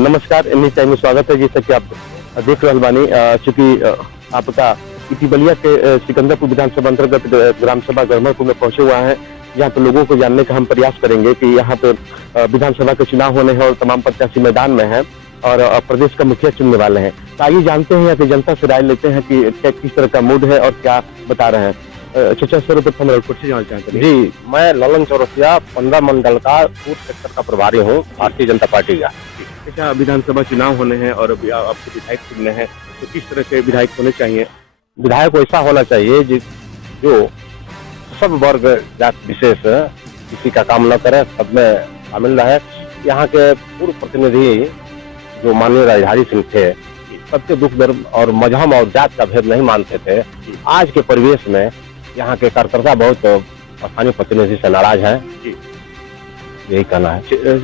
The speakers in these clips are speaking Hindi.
नमस्कार, न्यूज टाइम में स्वागत है। जैसा कि आप देख रहे बानी, चूंकि आपका इटिबलिया के सिकंदरपुर विधानसभा अंतर्गत ग्राम सभा गरमरपुर में पहुंचे हुआ है। यहाँ पे लोगों को जानने का हम प्रयास करेंगे कि यहाँ पे विधानसभा के चुनाव होने हैं और तमाम प्रत्याशी मैदान में हैं और प्रदेश का मुखिया चुनने वाले हैं। तो आइए जानते हैं यहाँ की जनता से राय लेते हैं कि किस तरह का मूड है और क्या बता रहे हैं। चाचा सर्वप्रथम से जानना चाहते हैं। जी, मैं ललन चौरसिया 15 मंडल का पूर्व सेक्टर का प्रभारी हूँ भारतीय जनता पार्टी का। अच्छा, विधानसभा चुनाव होने हैं और आपको विधायक चुनने हैं, तो किस तरह के विधायक होने चाहिए? विधायक ऐसा होना चाहिए जो सब वर्ग जात विशेष किसी का काम न करे, सब में शामिल रहे। यहाँ के पूर्व प्रतिनिधि जो माननीय राजधारी सिंह थे, सबके दुख दर्द और मजहब और जात का भेद नहीं मानते थे। आज के परिवेश में यहाँ के कार्यकर्ता बहुत स्थानीय प्रतिनिधि से नाराज हैं। यही कहना है।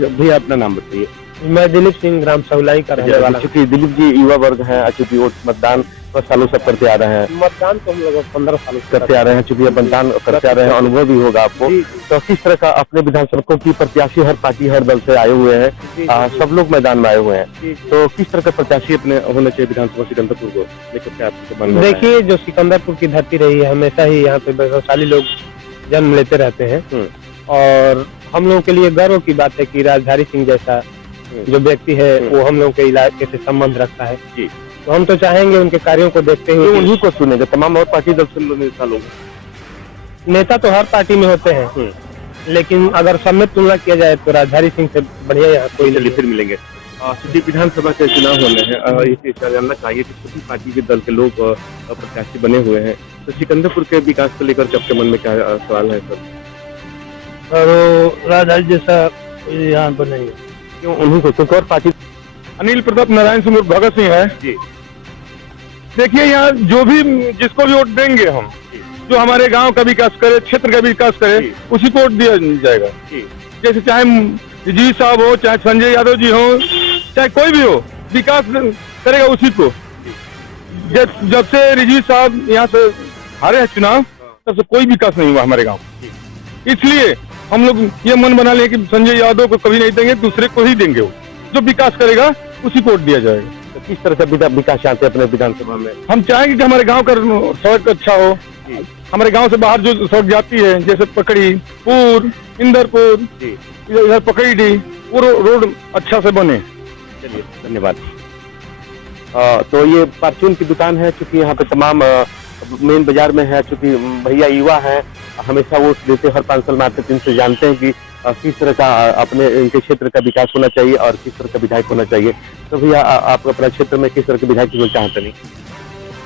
भैया अपना नाम बताइए। मैं दिलीप सिंह ग्राम सहुलाई का रहने वाला। चूंकि दिलीप जी युवा वर्ग हैं, चूंकि वो मतदान 10 सालों से करते आ रहे हैं। मतदान तो हम लोग 15 सालों से करते आ रहे हैं, चूंकि मतदान करते आ रहे हैं, अनुभव भी होगा आपको। तो किस तरह का अपने विधानसभा की प्रत्याशी हर पार्टी हर दल से आए हुए हैं, सब लोग मैदान में आए हुए हैं, तो किस तरह का प्रत्याशी अपने होना चाहिए विधानसभा सिकंदरपुर को लेकर के आपके मन में? देखिए, जो सिकंदरपुर की धरती रही है, हमेशा ही यहाँ पे वैभवशाली लोग जन्म लेते रहते हैं और हम लोगों के लिए गर्व की बात है कि राजधारी सिंह जैसा जो व्यक्ति है वो हम लोगों के इलाके से संबंध रखता है। तो हम तो चाहेंगे उनके कार्यों को देखते हुए उन्हीं को चुनेंगे। तमाम और पार्टी दल से नेता लोग, नेता तो हर पार्टी में होते हैं, लेकिन अगर सब में तुलना किया जाए तो राजधारी सिंह से बढ़िया यहाँ कोई नहीं। फिर मिलेंगे। विधानसभा के चुनाव होने हैं, ये जानना चाहिए कि सभी पार्टी के दल के लोग प्रत्याशी बने हुए हैं, तो सिकंदरपुर के विकास को लेकर आपके मन में क्या सवाल है सर? और राजधारी जैसा यहाँ बनेंगे क्यों उन्हीं को? क्योंकि और पार्टी अनिल प्रताप नारायण सिंह भगत सिंह है जी। देखिए, यहाँ जो भी जिसको भी वोट देंगे हम, जो हमारे गांव का विकास करे, क्षेत्र का विकास करे, उसी को वोट दिया जाएगा। जैसे चाहे जी साहब हो, चाहे संजय यादव जी हो, चाहे कोई भी हो, विकास करेगा उसी को। जब से रिजी साहब यहाँ से हारे हैं चुनाव, तब से कोई विकास नहीं हुआ हमारे गाँव। इसलिए हम लोग ये मन बना लें कि संजय यादव को कभी नहीं देंगे, दूसरे को ही देंगे। वो जो विकास करेगा उसी को वोट दिया जाएगा। तो किस तरह का विकास चाहते हैं अपने विधानसभा में? हम चाहेंगे कि हमारे गांव का सड़क अच्छा हो। हमारे गांव से बाहर जो सड़क जाती है, जैसे पकड़ी पुर, इंदरपुर, इधर पकड़ी, वो रोड अच्छा से बने। चलिए, धन्यवाद। तो ये परचून की दुकान है, चूंकि यहाँ पे तमाम मेन बाजार में है। चूंकि भैया युवा है, हमेशा वोट देते, हर 5 साल में आते, इनसे जानते हैं कि किस तरह का अपने इनके क्षेत्र का विकास होना चाहिए और किस तरह का विधायक होना चाहिए। तो भैया आप अपने क्षेत्र में किस तरह के विधायक को चाहते? नहीं,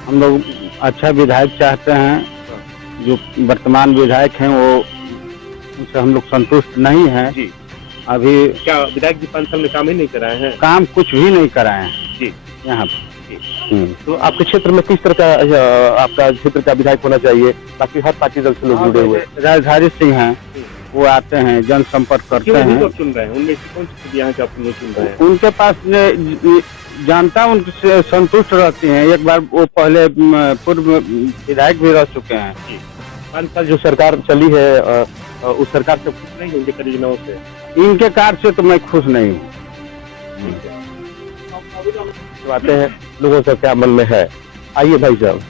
हम लोग अच्छा विधायक चाहते हैं। जो वर्तमान विधायक हैं वो उनसे हम लोग संतुष्ट नहीं हैं जी। अभी क्या विधायक जी 5 साल में काम ही नहीं कराए हैं? काम कुछ भी नहीं कराए हैं जी यहाँ। तो आपके क्षेत्र में किस तरह का आपका क्षेत्र का विधायक होना चाहिए? बाकी हर पार्टी दल से लोग जुड़े हुए। राजधारी सिंह हैं, वो आते हैं, जनसंपर्क करते हैं। चुन रहे हैं उनमें से कौन सी यहाँ के आप चुन रहे हैं? उनके पास जनता उनसे संतुष्ट रहती है। एक बार वो पहले पूर्व विधायक भी रह चुके हैं। 5 साल जो सरकार चली है, उस सरकार से खुश नहीं होंगे योजनाओं से? इनके कार्य से तो मैं खुश नहीं हूँ। तो आते हैं लोगों से क्या मन में है। आइए भाई साहब,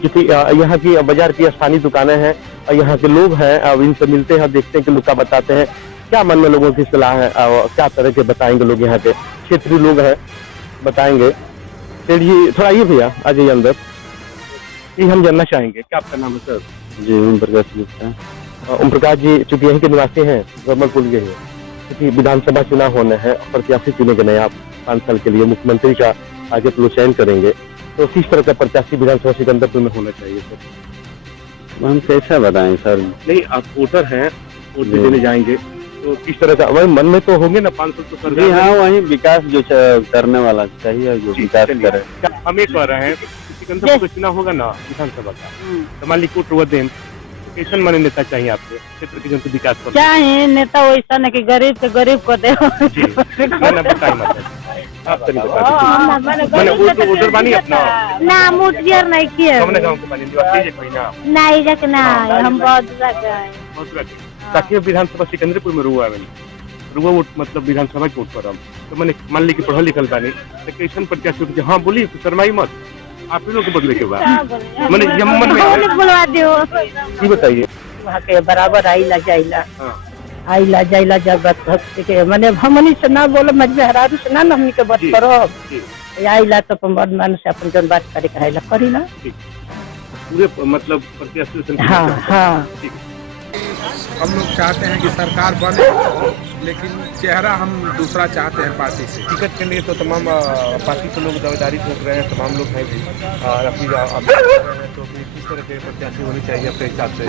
क्योंकि यहाँ की बाजार की स्थानीय दुकानें हैं और यहाँ के लोग हैं, अब इनसे मिलते हैं, देखते हैं कि लोग क्या बताते हैं, क्या मन में लोगों की सलाह है, क्या तरह के बताएंगे लोग। यहाँ के क्षेत्रीय लोग हैं, बताएंगे। चलिए थोड़ा आइए भैया, आ जाइए अंदर। ये हम जानना चाहेंगे, क्या आपका नाम है सर? जी, ओम प्रकाश गुप्ता। ओम प्रकाश जी, चूंकि यहीं के निवासी हैं, गरमरपुर के हैं, क्योंकि विधानसभा चुनाव होने हैं, प्रत्याशी चुनेंगे नहीं आप 5 साल के लिए, मुख्यमंत्री का आगे प्रोत्साहन करेंगे, तो किस तरह का प्रत्याशी विधानसभा सिकंदरपुर में होना चाहिए सर? हम कैसा बताएं सर? नहीं, आप वोटर हैं, वोट देने जाएंगे, तो किस तरह का वही मन में तो होंगे ना 5 साल तो सर? जी हाँ, वही विकास जो करने वाला चाहिए, जो विकास करे। हम ये कह रहे हैं सिकंदरपुर का चुनाव होगा ना विधानसभा का, तो मान लीजिए कोट रुआ दें, कैसन माने नेता चाहिए आपके क्षेत्र के जनता विकास कर? चाहिए नेता वैसा न कि गरीब से गरीब को दे। उधर बानी अपना ना मुठियर नहीं किए हमने गांव के बानी निवासी है कोई ना नहीं जक ना हम बहुत दूर के हैं। बहुत दूर के। ताकि विधानसभा सिकंदरपुर में रुआ आवेली रुआ वोट मतलब विधानसभा के वोट करम तो मैंने मान ली कि पढ़ल लिखल बानी तो कैसन प्रत्याशी होके हाँ बोली शर्माई मत आप ही लोग के बदले के बाद मैंने मन में बुलवा दियो ये बताइए वहाँ के बराबर आइला जाइला हाँ आइला जाइला जब भक्त के मैंने हमनी से ना बोलो मजबे हरारू से ना हमनी के बात जी, करो जी। आइला तो अपन बड़ मान से अपन जन बात करे कहला करी ना पूरे मतलब प्रत्याशी से हाँ हाँ हम लोग चाहते हैं कि सरकार बने, लेकिन चेहरा हम दूसरा चाहते हैं पार्टी से। टिकट के लिए तो तमाम पार्टी के लोग दावेदारी ठोक रहे हैं, तमाम लोग हैं भी तो फिर किस तरह के प्रत्याशी होनी चाहिए अपने हिसाब से?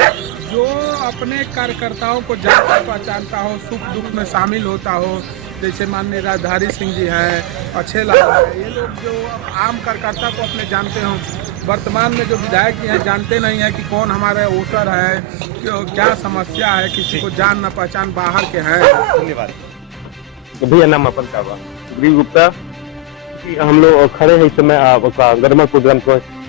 जो अपने कार्यकर्ताओं को जानता पहचानता हो, सुख दुख में शामिल होता हो, जैसे माननीय राजधारी सिंह जी हैं, अच्छे लाल हैं, ये लोग जो आम कार्यकर्ता को अपने जानते हों। वर्तमान में जो विधायक हैं जानते नहीं है कि कौन हमारे वोटर है, क्या समस्या है, किसी को जान न पहचान बाहर के हैं। धन्यवाद भैया। नाम अपन का बा? सुग्रीव गुप्ता। हम लोग खड़े हैं इस समय गरमरपुर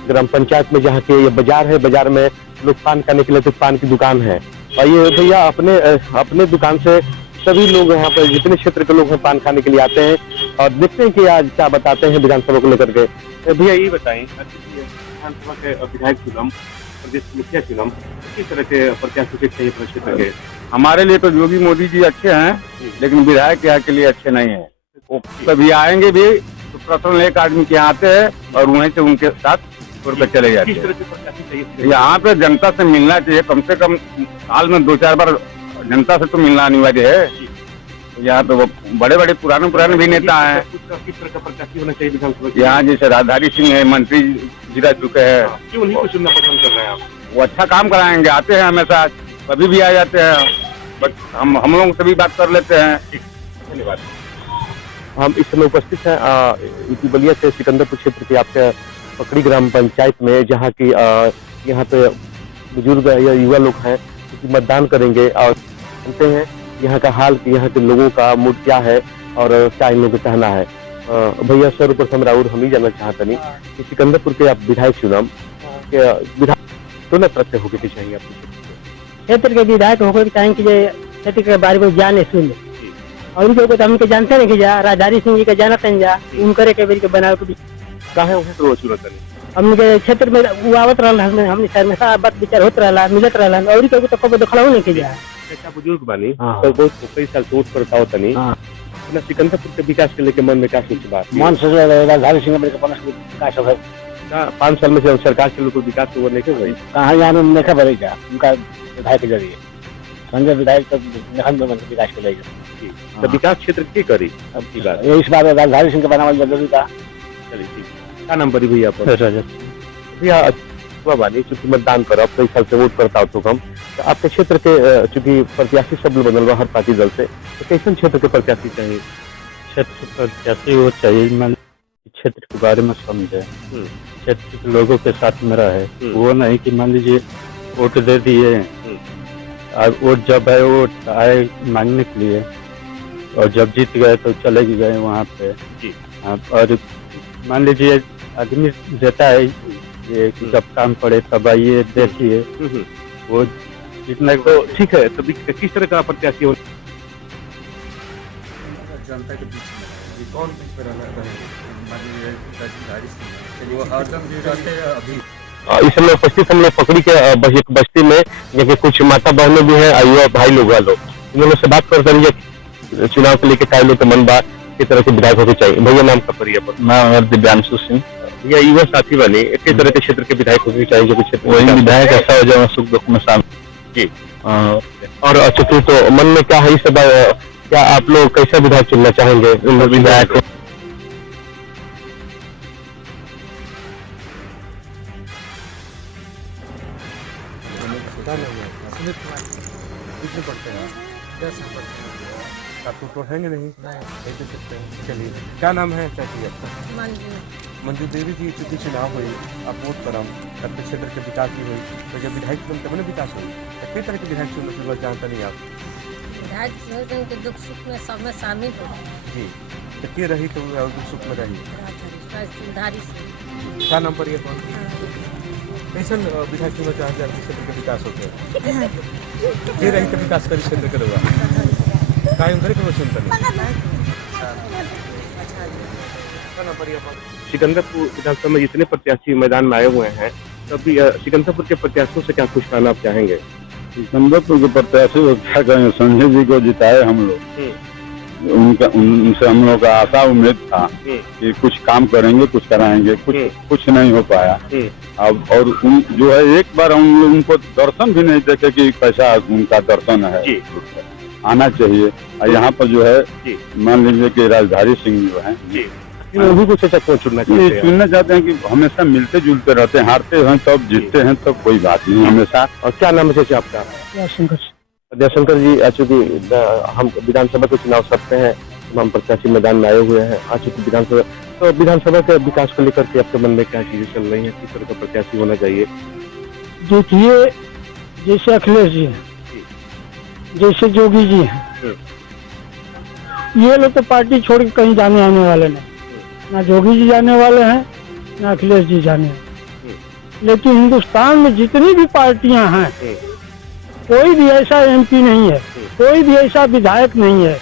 ग्राम पंचायत में, जहाँ के ये बाजार है। बाजार में लोग पान खाने के लिए तो पान की दुकान है और ये भैया अपने दुकान से सभी लोग यहाँ पर जितने क्षेत्र के लोग हैं पान खाने के लिए आते हैं और देखते हैं कि आज क्या बताते हैं विधानसभा को लेकर के। भैया ये बताएं विधानसभा के विधायक चुनाव, प्रदेश मुखिया चुनाव, किस तरह के प्रत्याशी के चाहिए अपने क्षेत्र के? हमारे लिए तो योगी मोदी जी अच्छे हैं, लेकिन विधायक यहाँ के लिए अच्छे नहीं है। वो कभी आएंगे भी तो प्रथम एक आदमी के यहाँ आते हैं और वहीं से उनके साथ छोड़ कर चले जाते किस तरह हैं। के प्रत्याशी चाहिए? यहाँ पे जनता से मिलना चाहिए, कम से कम साल में 2-4 बार जनता से तो मिलना अनिवार्य है। यहाँ पे वो बड़े बड़े पुराने भी नेता हैं। किस तरह का प्रत्याशी होना चाहिए विधानसभा के? यहाँ जैसे राजधारी सिंह है, मंत्री जी रह चुके हैं, क्यों उन्हीं को चुनना पसंद कर रहे हैं आप? वो अच्छा काम कराएंगे, आते हैं हमेशा, कभी भी आ जाते हैं, बट हम लोग से भी बात कर लेते हैं। धन्यवाद। हम इस समय उपस्थित हैं बलिया के सिकंदरपुर क्षेत्र के आपके पकड़ी ग्राम पंचायत में, जहाँ की यहाँ पे बुजुर्ग या युवा लोग हैं जो मतदान करेंगे और जानते हैं यहाँ का हाल, यहाँ के लोगों का मूड क्या है और क्या इन लोगों का कहना है। भैया सर्वप्रथम राउर हम ही जानना चाहते नहीं कि सिकंदरपुर के आप विधायक चुनाव के विधायक दोनों तरह से होके चाहिए आपको? क्षेत्र के विधायक होकर चाहें कि क्षेत्र के बारे में जाने सुने और उनको तो हमके जानते नहीं कि जा राजधारी सिंह जी का जाना तन जा उनकरे के बेर के बनावे के काहे उहे तो सूरत नहीं हमके क्षेत्र में वो आवत रहल हमने शहर में सब बात विचार होत रहला, मिलत रहला और के तो कबो देखला नहीं कि जा अच्छा बुजुर्ग बानी हाँ। तो बहुत कई साल से वोट करता होता नहीं ना। सिकंदरपुर के विकास के लेके मन में क्या सोच बात? मन से राजधारी सिंह के पनस का सब है 5 साल में से सरकार के लोग विकास हुआ नहीं हुआ। कहाँ जाने नहीं खबर है उनका विधायक के जरिए संजय विधायक तो निखंड में विकास के लिए तो विकास क्षेत्र की करी अब की बात ये इस बार राजधारी सिंह के बनावल जरूरी था। चलिए ठीक। क्या नंबर भैया पर? भैया हुआ बानी चूंकि मतदान करो कई साल से वोट करता हो तो कम तो आपके क्षेत्र के चूंकि प्रत्याशी सब लोग बदल रहा हर पार्टी दल से, तो कैसे क्षेत्र के प्रत्याशी चाहिए? क्षेत्र प्रत्याशी वो चाहिए मान क्षेत्र के बारे में समझे, क्षेत्र के लोगों के साथ में रहे। वो नहीं कि मान लीजिए वोट दे दिए और वोट जब है वोट आए मांगने के लिए और जब जीत गए तो चले गए वहाँ पे। और मान लीजिए आदमी देता है ये कि जब काम पड़े तब आइए देखिए, वो जितना तो ठीक है। तो किस तरह का प्रत्याशी हो? जनता के बीच में कौन बीच में रहेंगे, वो हरदम भी रहते हैं। अभी इस समय उपस्थित हम लोग पकड़ी के एक बस्ती में, जैसे कुछ माता बहनों भी हैं, युवा भाई लोग वालों, इन लोगों से बात करते हैं चुनाव को लेकर क्या लोग के मन बात किस तरह के विधायक होते चाहिए। भैया नाम का परिया पर? मैं दिव्यांशु सिंह। भैया युवा साथी बने किस तरह के क्षेत्र के विधायक होने चाहिए जो क्षेत्र वही विधायक ऐसा हो जाए सुख दुख में शामिल जी। और चूंकि तो मन में क्या है इस बार क्या आप लोग कैसा विधायक चुनना चाहेंगे? विधायक आपको पढ़ेंगे नहीं दे सकते हैं। चलिए क्या नाम है चाची आपका? मंजू देवी जी। चूंकि चुनाव हुई आप वोट करम अपने क्षेत्र के विकास भी हुई तो जब विधायक चुन तब विकास हुई तो कई तरह के विधायक चुन जानता नहीं आप? विधायक के दुख सुख में सब में शामिल हो जी। तो के रही तो दुख सुख में रही राजधारी से क्या नाम पर ये कौन कैसा विधायक चुनना चाहते हैं आपके क्षेत्र के विकास होते हैं? जे रही विकास करी क्षेत्र के लोग काय उनके को चिंता सिकंदरपुर विधानसभा में जितने प्रत्याशी मैदान में आए हुए हैं तभी सिकंदरपुर के प्रत्याशियों से क्या कुछ कहना आप चाहेंगे? सिकंदरपुर के प्रत्याशी को क्या कहेंगे, संजय जी को जिताए हम लोग। उनसे हम लोग का आशा उम्मीद था कि कुछ काम करेंगे, कुछ कराएंगे, कुछ नहीं हो पाया। अब और जो है एक बार हम लोग उनको दर्शन भी नहीं देखे कि कैसा उनका दर्शन है, आना चाहिए। और यहाँ पर जो है मान लीजिए कि राजधारी सिंह जो है उन्हीं को क्यों चुनना चाहते हैं कि हमेशा मिलते जुलते रहते हैं, हारते हैं तब जीतते हैं तब कोई बात नहीं हमेशा। और क्या नाम है आपका? जयशंकर जी, चूंकि हम विधानसभा के चुनाव सकते हैं, तमाम प्रत्याशी मैदान में आए हुए हैं, आ चुकी विधानसभा, तो विधानसभा के विकास को लेकर के आपके मन में क्या चीजें चल रही है, किस तरह का प्रत्याशी होना चाहिए? देखिए, जैसे अखिलेश जी हैं, जैसे जोगी जी हैं, ये लोग तो पार्टी छोड़ के कहीं जाने आने वाले नहीं। ना जोगी जी जाने वाले हैं, ना अखिलेश जी जाने। लेकिन हिंदुस्तान में जितनी भी पार्टियां हैं, कोई भी ऐसा एमपी नहीं है, कोई भी ऐसा विधायक नहीं है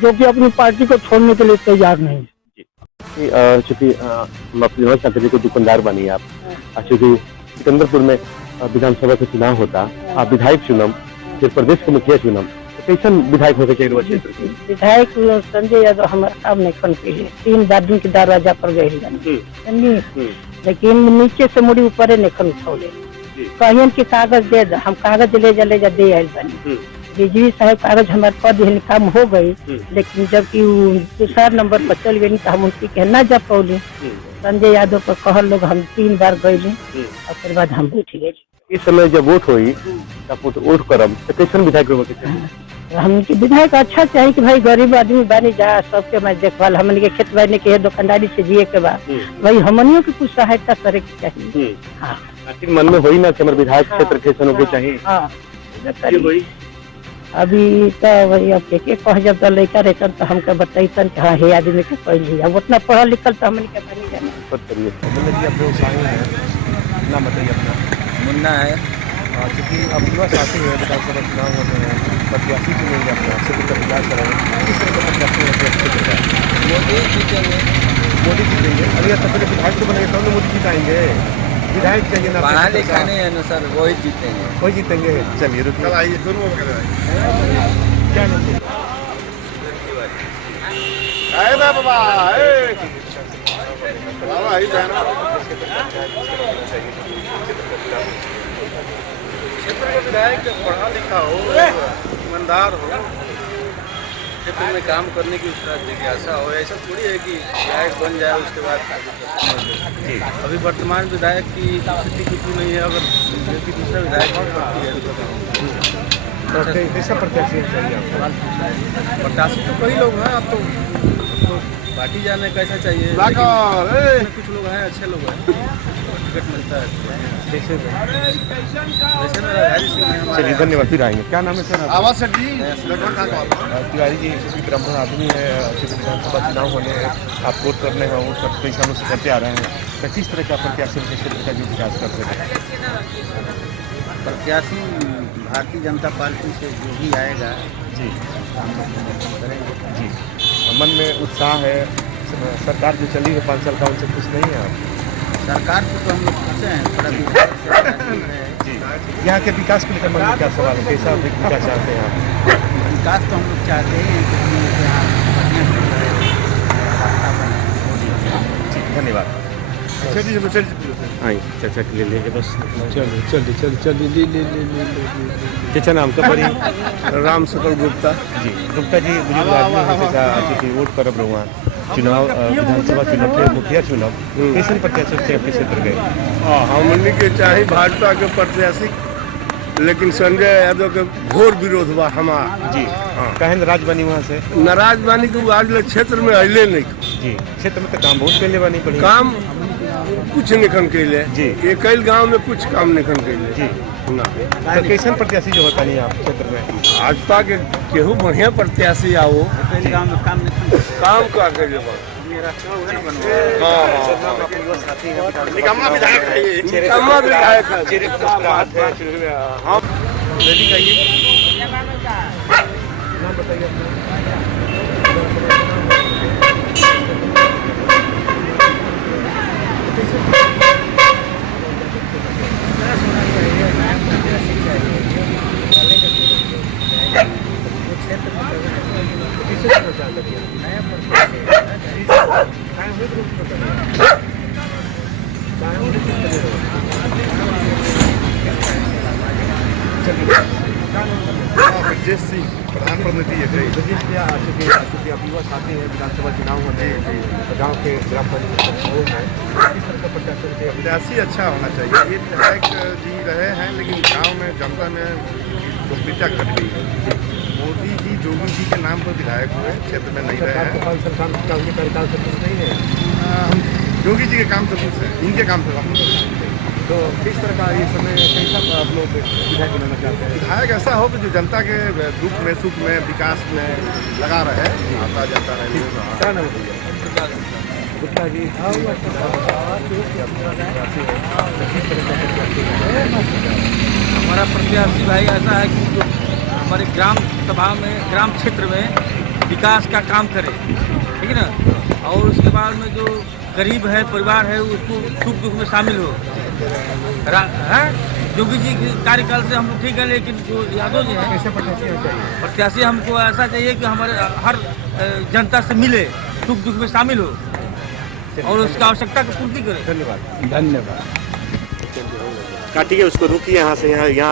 जो कि अपनी पार्टी को छोड़ने के लिए तैयार नहीं है। चूंकि शंकर जी को दुकानदार बनी आप, चूंकि सिकंदरपुर में विधानसभा का चुनाव होता, आप विधायक चुनम, फिर प्रदेश के मुखिया चुनम, कैसा विधायक होना चाहिए? विधायक संजय यादव हमारा काम नहीं खन के 3 बार के दरवाजा पर गए, लेकिन नीचे से मुड़ी ऊपर नहीं खन उठौले। कहियन के कागज दे, हम कागज ले जा दे आयल बनी। बिजली साहब कागज हमारे पद काम हो गई, लेकिन जबकि दूसरा नंबर पर चल गई तो हम उनकी कहना जा पौले। संजय यादव पर कहल लोग हम 3 बार गए और फिर बाद हम बैठ गए। इस समय जब वोट हुई वोट करम तो कैसे विधायक होना चाहिए? हमके विधायक अच्छा चाहिए कि भाई गरीब आदमी बनी जा, सबके मैं देखभाल, हमन के खेत बाड़ी के दुकानदारी से जिए के बाद भाई हमनियों की कुछ सहायता करे के चाहिए। हाँ, मन में होई ना कि हमारे विधायक क्षेत्र कैसे होना चाहिए? अभी तो वही अब के कह जब तो लड़का रहता तो हमको बताइतन कि हाँ हे आदमी के पहले अब उतना पढ़ल लिखल तो हमन के बनी जाना। नाम बताइए अपना। मुन्ना है। क्योंकि अब युवा साथी है, विधानसभा चुनाव होते हैं, प्रत्याशी चुनेंगे अपना क्षेत्र का विकास करेंगे, किस तरह का प्रत्याशी होता है? मोदी जीतेंगे। मोदी जीतेंगे। अभी सबसे पहले विधायक तो बनेंगे तब मोदी जीताएंगे। विधायक चाहिए ना, पढ़ा लिखा नहीं है ना सर, वही जीतेंगे। वही जीतेंगे। चलिए रुकिए, क्या नाम है? क्षेत्र में विधायक पढ़ा लिखा हो, ईमानदार हो, क्षेत्र में काम करने की उसका जिज्ञासा हो। ऐसा थोड़ी है कि विधायक बन जाए उसके बाद अभी वर्तमान विधायक की स्थिति कुछ नहीं है। अगर दूसरा विधायक तो कैसा प्रत्याशी चाहिए आपको? प्रत्याशी तो कई लोग हैं, अब तो पार्टी जाने कैसा चाहिए, कुछ लोग हैं अच्छे लोग हैं, टिकट मिलता है जैसे राजधारी सिंह है। चलिए धन्यवाद, फिर आएंगे। क्या नाम है सर? आवाज सर जी, तिवारी जी ब्राह्मण आदमी है, विधानसभा चुनाव होने हैं, आप वोट करने हैं, वोट करते कई सालों से करते आ रहे हैं, तो किस तरह का प्रत्याशी के क्षेत्र का जो विकास कर सके? प्रत्याशी भारतीय जनता पार्टी से जो भी आएगा जी करेंगे जी। मन में उत्साह है, सरकार जो चली है 5 साल का, उनसे खुश नहीं है आप? सरकार से तो हम लोग खुश हैं। जी, यहाँ के विकास को लेकर मन में क्या सवाल है, कैसा विकास चाहते हैं आप? विकास तो हम लोग चाहते हैं कि हम लोग यहाँ रास्ता बने। धन्यवाद। चर्चा के लिए लेंगे बस। चलिए क्या नाम का पड़ी? राम सकल गुप्ता जी। गुप्ता जी बुजुर्ग आदमी है, वोट करब रहुआ चुनाव, विधानसभा चुनाव के मुखिया चुनाव कैसे प्रत्याशी आपके क्षेत्र गए? हमने के चाहे भाजपा के प्रत्याशी, लेकिन संजय यादव के घोर विरोध बा हमार जी। कहे नाराज बनी वहाँ से? नाराज बानी के आज क्षेत्र में अले नहीं जी। क्षेत्र में तो काम बहुत पहले बनी पड़ी, काम कुछ निखन के लिए जी। ये कई गांव में कुछ काम निखन के लिए जी ना। तो कैसे प्रत्याशी जो होता नहीं आप क्षेत्र में? भाजपा के केहू बढ़िया प्रत्याशी आओ, गाँव में काम का के रेडी खाइए। नाम बताइए ब्रजेश सिंह प्रधान प्रतिनिधि है। क्योंकि अभी युवा साथी है विधानसभा चुनाव में गाँव के ग्राम पंचायत किस तरह का प्रत्याशी अच्छा होना चाहिए। ये विधायक जी रहे हैं लेकिन गांव में जनता में लोकप्रियता घट गई है। मोदी जी जोगी जी के नाम पर विधायक हुए, क्षेत्र में नहीं रहे हैं। जोगी जी के काम से खुश है, इनके काम से तो किस तरह का ये समय कैसा आप लोग विधायक बनाना चाहते हैं? विधायक ऐसा हो कि जो जनता के दुख में सुख में विकास में लगा रहे, आता जाता रहे। क्या नाम है गुप्ता जी? हमारा प्रत्याशी भाई ऐसा है कि जो हमारे ग्राम सभा में ग्राम क्षेत्र में विकास का काम करे, ठीक है ना, और उसके बाद में जो गरीब है परिवार है उसको सुख दुख में शामिल हो। जोगी जी के कार्यकाल से हम लोग ठीक है, लेकिन जो यादव जी है कैसे प्रत्याशी हमको ऐसा चाहिए कि हमारे हर जनता से मिले, सुख दुख में शामिल हो और उसका आवश्यकता की पूर्ति करे। धन्यवाद। धन्यवाद। काटिए उसको, रुकिए यहाँ से यहाँ